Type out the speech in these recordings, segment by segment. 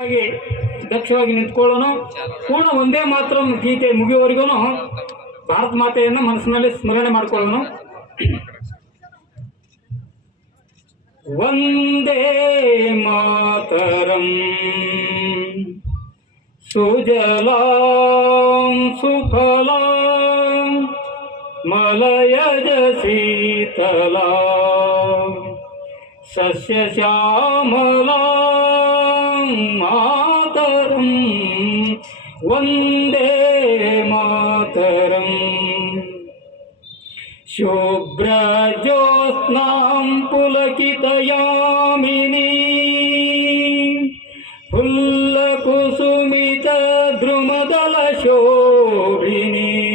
ಹಾಗೆ ದಕ್ಷವಾಗಿ ನಿಂತ್ಕೊಳ್ಳೋಣ ಪೂರ್ಣ ಒಂದೇ ಮಾತ್ರ ಗೀತೆ ಮುಗಿಯುವವರೆಗೂ ಭಾರತ ಮಾತೆಯನ್ನು ಮನಸ್ಸಿನಲ್ಲಿ ಸ್ಮರಣೆ ಮಾಡ್ಕೊಳ್ಳೋಣ ವಂದೇ ಮಾತರಂ ಸುಜಲಾಂ ಸುಫಲಾಂ ಮಲಯಜ ಶೀತಲಾ सस्यश्यामलां मातरं वंदे मातरम्। शुभ्रज्योत्स्नां पुलकितयामिनी। फुल्लकुसुमितद्रुमदलशोभिनी।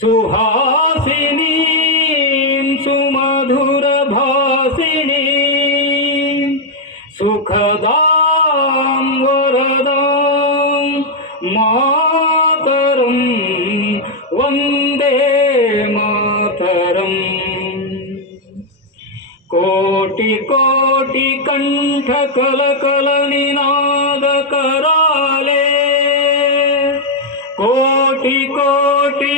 सुहासिनीं सुमधुरभासिनीं। सुखदां वरदां मातरं वन्दे मातरम् कोटिकोटिकण्ठकलकलनिनादकराले कोटि कोटि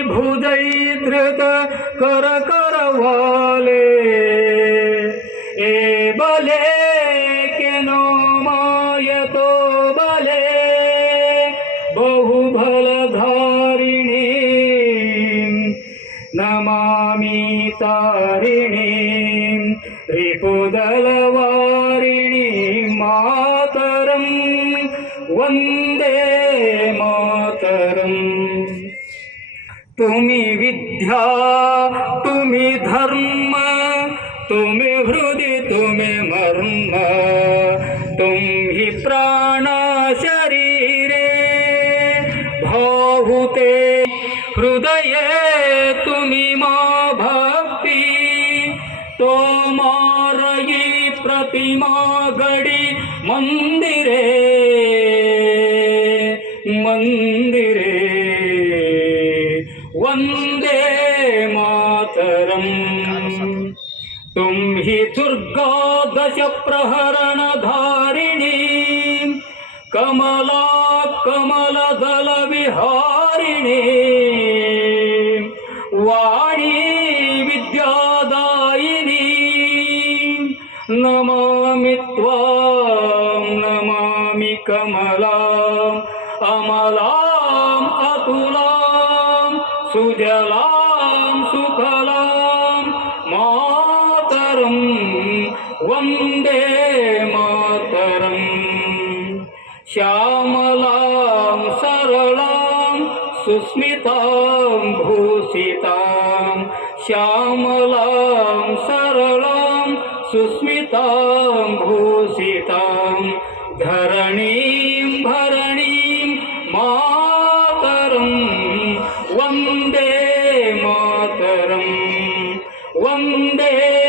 तारिणीं रिपुदलवारिणीं मातरं वंदे मातरम्। तुम्ही विद्या, तुम्ही धर्म, तुम्ही हृदय, तुम्ही मर्म, तुम्ही प्राण शरीरे भाहुते हृदये तुम्ही मा तो मारई प्रतिमा गडी मंदिरे मंदिरे. वंदे मातरम. तुम हि दुर्गा दश प्रहरणधारिणी कमला कमलदल विहारिणी नमामि त्वां नमामि कमलाम् अमलाम् अतुलां, सुजलां सुफलां, मातरं, वंदे मातरम् श्यामलां, सरलां, सुस्मितां, भूषितां, श्यामलां सुस्मितां भूषितां धरणीं भरणीं मातरं वन्दे मातरं वन्दे